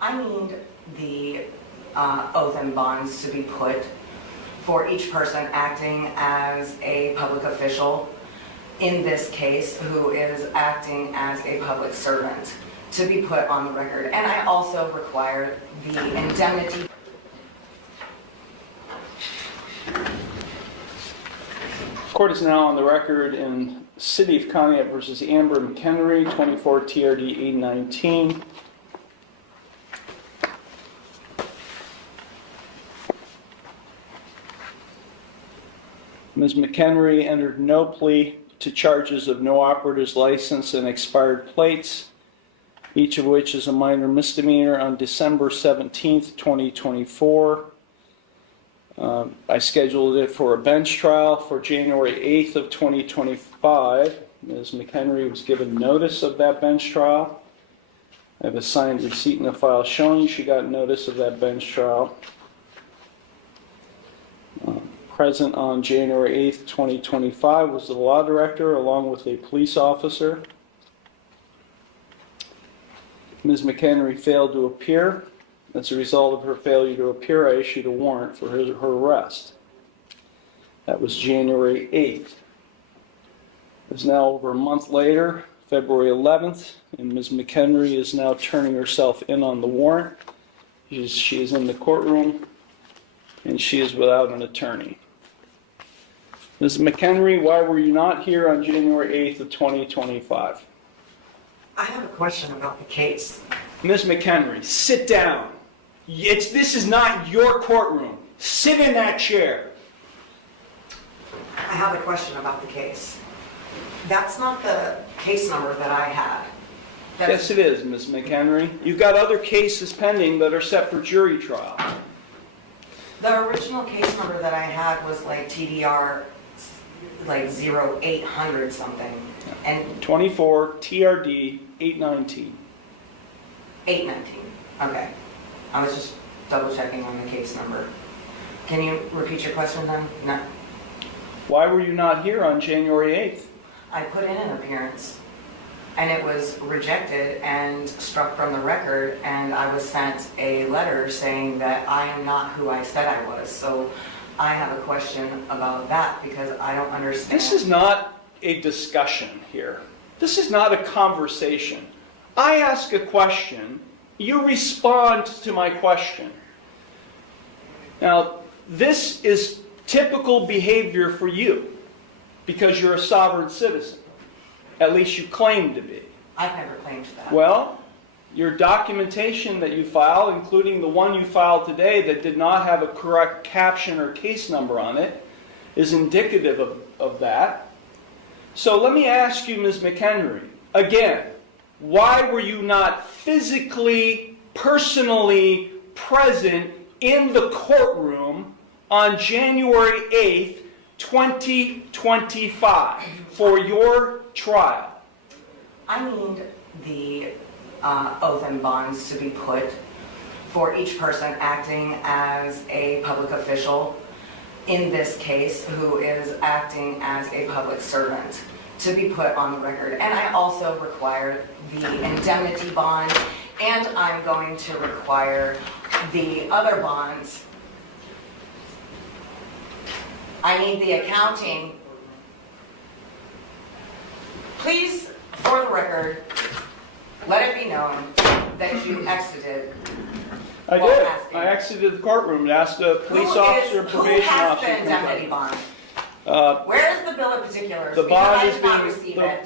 I need the oath and bonds to be put for each person acting as a public official, in this case, who is acting as a public servant, to be put on the record. And I also require the indemnity. Court is now on the record in City of Conneaut versus Amber McHenry, 24 TRD 819. Ms. McHenry entered no plea to charges of no operator's license and expired plates, each of which is a minor misdemeanor, on December 17th, 2024. I scheduled it for a bench trial for January 8th of 2025. Ms. McHenry was given notice of that bench trial. I have a signed receipt in the file showing she got notice of that bench trial. Present on January 8th, 2025 was the law director along with a police officer. Ms. McHenry failed to appear. As a result of her failure to appear, I issued a warrant for her arrest. That was January 8th. It's now over a month later, February 11th, and Ms. McHenry is now turning herself in on the warrant. She is in the courtroom, and she is without an attorney. Ms. McHenry, why were you not here on January 8th of 2025? I have a question about the case. Ms. McHenry, sit down. This is not your courtroom. Sit in that chair. I have a question about the case. That's not the case number that I had. Yes, it is, Ms. McHenry. You've got other cases pending that are set for jury trial. The original case number that I had was like TDR, like 0800 something. And 24 TRD 819. 819. Okay. I was just double checking on the case number. Can you repeat your question then? No. Why were you not here on January 8th? I put in an appearance and it was rejected and struck from the record, and I was sent a letter saying that I am not who I said I was. So I have a question about that because I don't understand. This is not a discussion here. This is not a conversation. I ask a question, you respond to my question. Now, this is typical behavior for you because you're a sovereign citizen. At least you claim to be. I've never claimed that. Well, your documentation that you filed, including the one you filed today that did not have a correct caption or case number on it, is indicative of that. So let me ask you, Ms. McHenry, again, why were you not physically, personally present in the courtroom on January 8th, 2025 for your trial? I need the oath and bonds to be put for each person acting as a public official, in this case, who is acting as a public servant, to be put on the record. And I also require the indemnity bond, and I'm going to require the other bonds. I need the accounting. Please, for the record, let it be known that you exited. I did. I exited the courtroom and asked a police officer, probation who has officer. the indemnity bond? Where is the bill of particulars? The bond is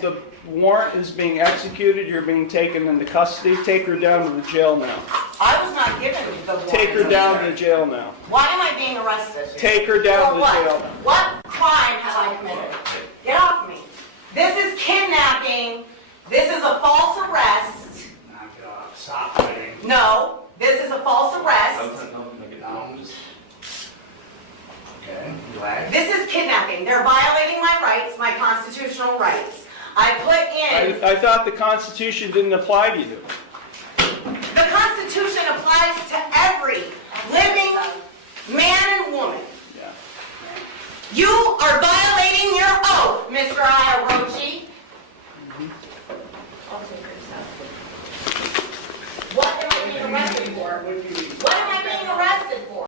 the warrant is being executed. You're being taken into custody. Take her down to the jail now. I was not given the warrant. Take her down to the jail now. Why am I being arrested? Take her down to the jail now. What crime have I committed? Get off me. This is kidnapping. This is a false arrest. Knock it off. Stop fighting. No, this is a false arrest. Okay, relax. This is kidnapping. They're violating my rights, my constitutional rights. I put in... I thought the Constitution didn't apply to you. The Constitution applies to every living man and woman. Yeah. You are violating your oath, Mr. Ayarochi. I'll take her. What am I being arrested start with you. What am